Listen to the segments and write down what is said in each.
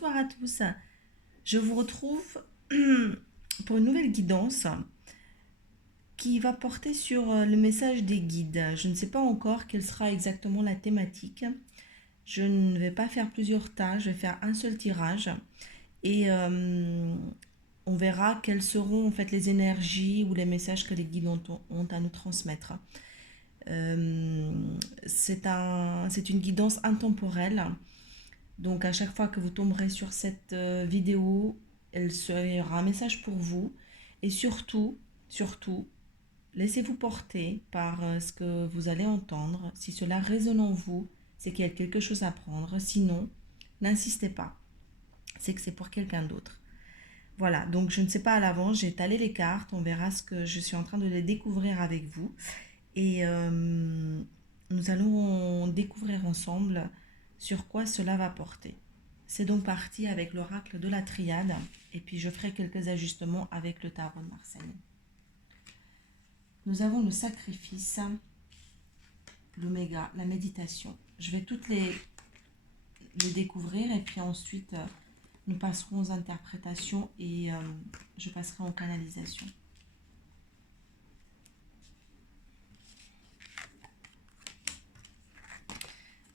bonsoir à tous. Je vous retrouve pour une nouvelle guidance qui va porter sur le message des guides. Je ne sais pas encore quelle sera exactement la thématique. Je ne vais pas faire plusieurs tâches, je vais faire un seul tirage et on verra quelles seront en fait les énergies ou les messages que les guides ont à nous transmettre. C'est une guidance intemporelle. Donc à chaque fois que vous tomberez sur cette vidéo, il y aura un message pour vous. Et surtout, laissez-vous porter par ce que vous allez entendre. Si cela résonne en vous, c'est qu'il y a quelque chose à prendre. Sinon, n'insistez pas. C'est que c'est pour quelqu'un d'autre. Voilà, donc je ne sais pas à l'avance, j'ai étalé les cartes. On verra ce que je suis en train de les découvrir avec vous. Et nous allons découvrir ensemble sur quoi cela va porter. C'est donc parti avec l'oracle de la triade et puis je ferai quelques ajustements avec le tarot de Marseille. Nous avons le sacrifice, l'oméga, la méditation. Je vais toutes les découvrir et puis ensuite nous passerons aux interprétations et je passerai en canalisation.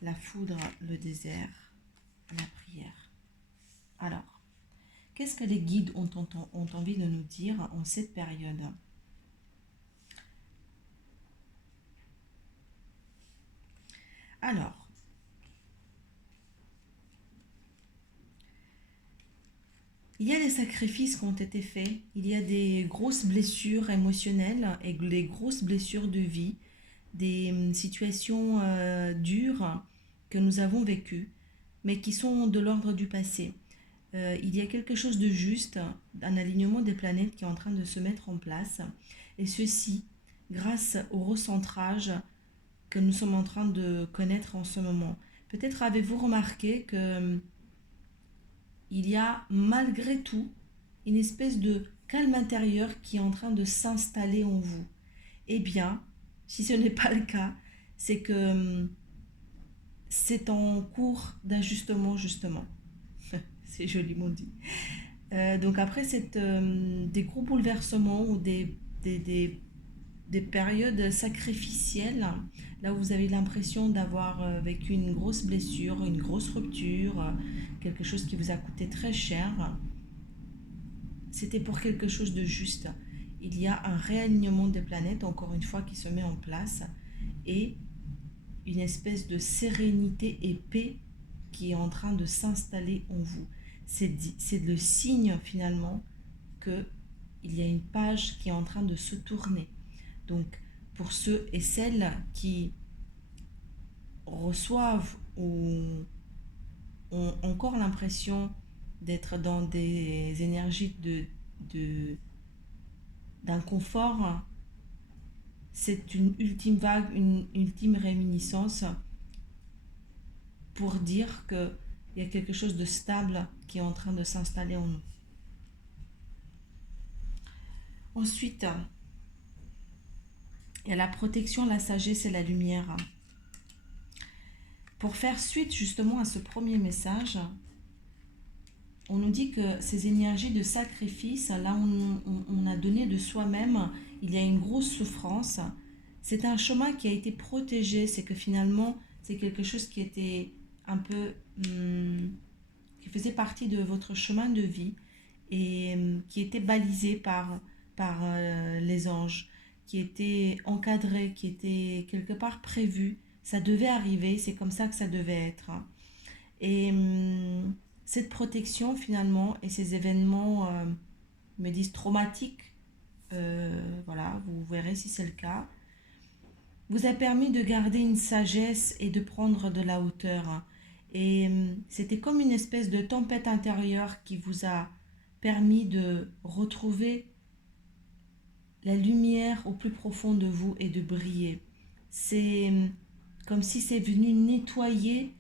La foudre, le désert, la prière. Alors, qu'est-ce que les guides ont envie de nous dire en cette période? Alors, il y a des sacrifices qui ont été faits, il y a des grosses blessures émotionnelles et des grosses blessures de vie, des situations dures que nous avons vécues, mais qui sont de l'ordre du passé. Il y a quelque chose de juste, un alignement des planètes qui est en train de se mettre en place, et ceci grâce au recentrage que nous sommes en train de connaître en ce moment. Peut-être avez-vous remarqué que il y a malgré tout une espèce de calme intérieur qui est en train de s'installer en vous. Eh bien, si ce n'est pas le cas, c'est que c'est en cours d'ajustement justement. C'est joliment dit. Donc après des gros bouleversements ou des périodes sacrificielles, là où vous avez l'impression d'avoir vécu une grosse blessure, une grosse rupture, quelque chose qui vous a coûté très cher, c'était pour quelque chose de juste. Il y a un réalignement des planètes, encore une fois, qui se met en place et une espèce de sérénité et paix qui est en train de s'installer en vous. C'est le signe finalement qu'il y a une page qui est en train de se tourner. Donc pour ceux et celles qui reçoivent ou ont encore l'impression d'être dans des énergies d'inconfort, c'est une ultime vague, une ultime réminiscence pour dire qu'il y a quelque chose de stable qui est en train de s'installer en nous. Ensuite, il y a la protection, la sagesse et la lumière. Pour faire suite justement à ce premier message, on nous dit que ces énergies de sacrifice, là où on a donné de soi-même, il y a une grosse souffrance. C'est un chemin qui a été protégé, c'est que finalement, c'est quelque chose qui était un peu... qui faisait partie de votre chemin de vie et qui était balisé par les anges, qui était encadré, qui était quelque part prévu. Ça devait arriver, c'est comme ça que ça devait être. Et cette protection finalement et ces événements me disent traumatiques, voilà, vous verrez si c'est le cas, vous a permis de garder une sagesse et de prendre de la hauteur. Et c'était comme une espèce de tempête intérieure qui vous a permis de retrouver la lumière au plus profond de vous et de briller. C'est comme si c'est venu nettoyer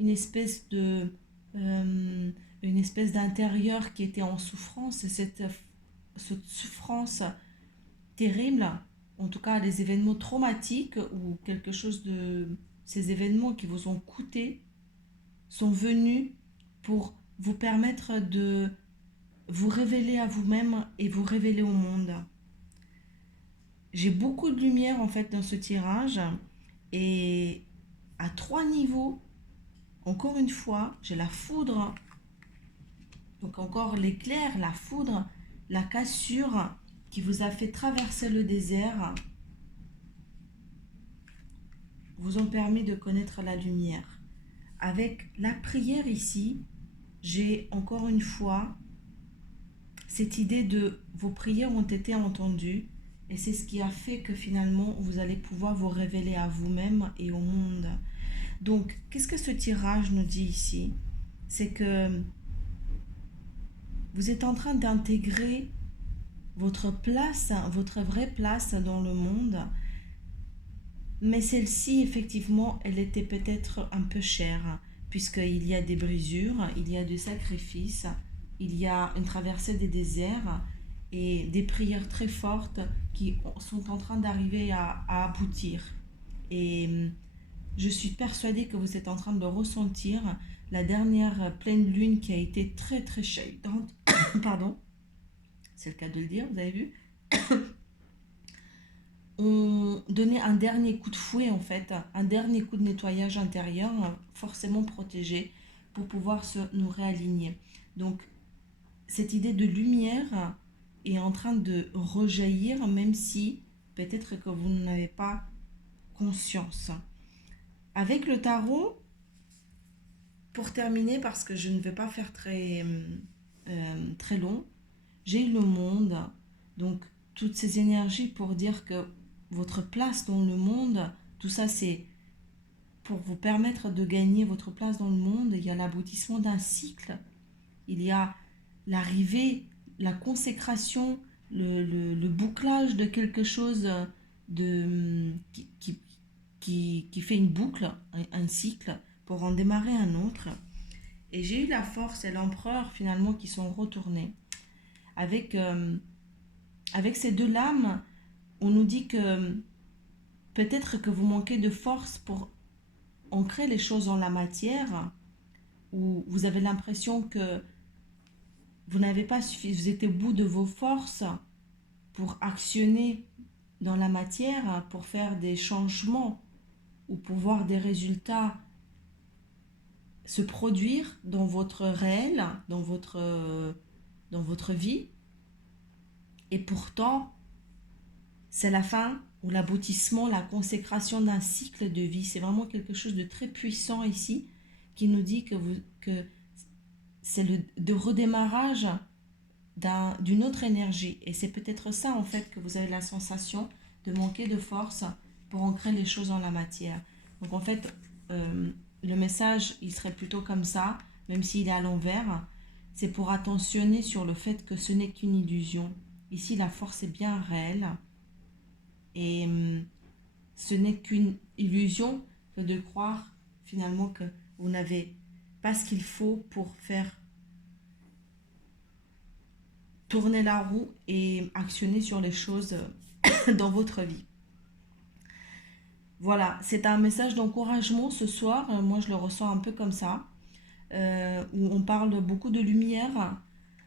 une espèce de une espèce d'intérieur qui était en souffrance, et cette souffrance terrible, en tout cas les événements traumatiques ou quelque chose de ces événements qui vous ont coûté sont venus pour vous permettre de vous révéler à vous-même et vous révéler au monde. J'ai beaucoup de lumière en fait dans ce tirage et à 3 niveaux, encore une fois, j'ai la foudre, donc encore l'éclair, la foudre, la cassure qui vous a fait traverser le désert, vous ont permis de connaître la lumière. Avec la prière ici, j'ai encore une fois cette idée de vos prières ont été entendues et c'est ce qui a fait que finalement vous allez pouvoir vous révéler à vous-même et au monde. Donc, qu'est-ce que ce tirage nous dit ici? C'est que vous êtes en train d'intégrer votre place, votre vraie place dans le monde, mais celle-ci, effectivement, elle était peut-être un peu chère, puisqu'il y a des brisures, il y a des sacrifices, il y a une traversée des déserts et des prières très fortes qui sont en train d'arriver à aboutir. Et je suis persuadée que vous êtes en train de ressentir la dernière pleine lune qui a été très très chahutante. Pardon, c'est le cas de le dire, vous avez vu. On donnait un dernier coup de fouet en fait, un dernier coup de nettoyage intérieur, forcément protégé, pour pouvoir nous réaligner. Donc cette idée de lumière est en train de rejaillir, même si peut-être que vous n'en avez pas conscience. Avec le tarot, pour terminer, parce que je ne vais pas faire très long, j'ai eu le monde, donc toutes ces énergies pour dire que votre place dans le monde, tout ça c'est pour vous permettre de gagner votre place dans le monde. Il y a l'aboutissement d'un cycle, il y a l'arrivée, la consécration, le bouclage de quelque chose de, qui fait une boucle, un cycle, pour en démarrer un autre. Et j'ai eu la force et l'empereur finalement qui sont retournés. Avec ces deux lames, on nous dit que peut-être que vous manquez de force pour ancrer les choses en la matière, ou vous avez l'impression que vous n'avez pas suffi, vous êtes au bout de vos forces pour actionner dans la matière, pour faire des changements ou pour voir des résultats se produire dans votre réel, dans votre vie. Et pourtant, c'est la fin ou l'aboutissement, la consécration d'un cycle de vie. C'est vraiment quelque chose de très puissant ici qui nous dit que c'est le redémarrage d'une autre énergie. Et c'est peut-être ça en fait que vous avez la sensation de manquer de force pour ancrer les choses en la matière. Donc en fait, le message, il serait plutôt comme ça, même s'il est à l'envers. C'est pour attentionner sur le fait que ce n'est qu'une illusion. Ici, la force est bien réelle. Et ce n'est qu'une illusion que de croire finalement que vous n'avez pas ce qu'il faut pour faire tourner la roue et actionner sur les choses dans votre vie. Voilà, c'est un message d'encouragement ce soir. Moi, je le ressens un peu comme ça, où on parle beaucoup de lumière,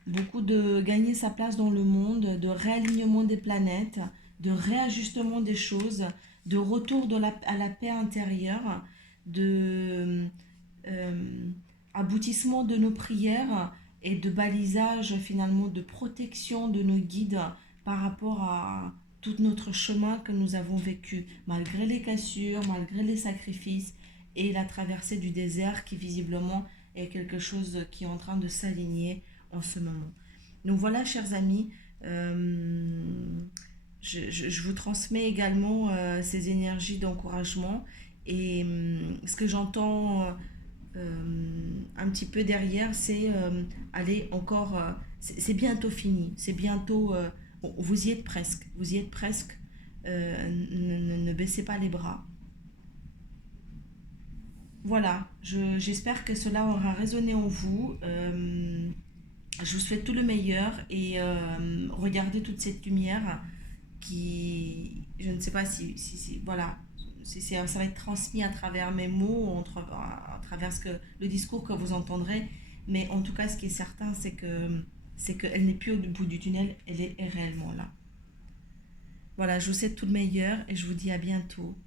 beaucoup de gagner sa place dans le monde, de réalignement des planètes, de réajustement des choses, de retour à la paix intérieure, de aboutissement de nos prières et de balisage finalement, de protection de nos guides par rapport à tout notre chemin que nous avons vécu, malgré les cassures, malgré les sacrifices et la traversée du désert qui visiblement est quelque chose qui est en train de s'aligner en ce moment. Donc voilà, chers amis, je vous transmets également ces énergies d'encouragement et ce que j'entends un petit peu derrière, c'est allez encore, c'est bientôt fini, c'est bientôt, vous y êtes presque, ne baissez pas les bras. Voilà, j'espère que cela aura résonné en vous. Je vous souhaite tout le meilleur et regardez toute cette lumière qui, je ne sais pas si voilà, ça va être transmis à travers mes mots, à travers le discours que vous entendrez, Mais en tout cas, ce qui est certain, c'est qu'elle n'est plus au bout du tunnel, elle est réellement là. Voilà, je vous souhaite tout le meilleur et je vous dis à bientôt.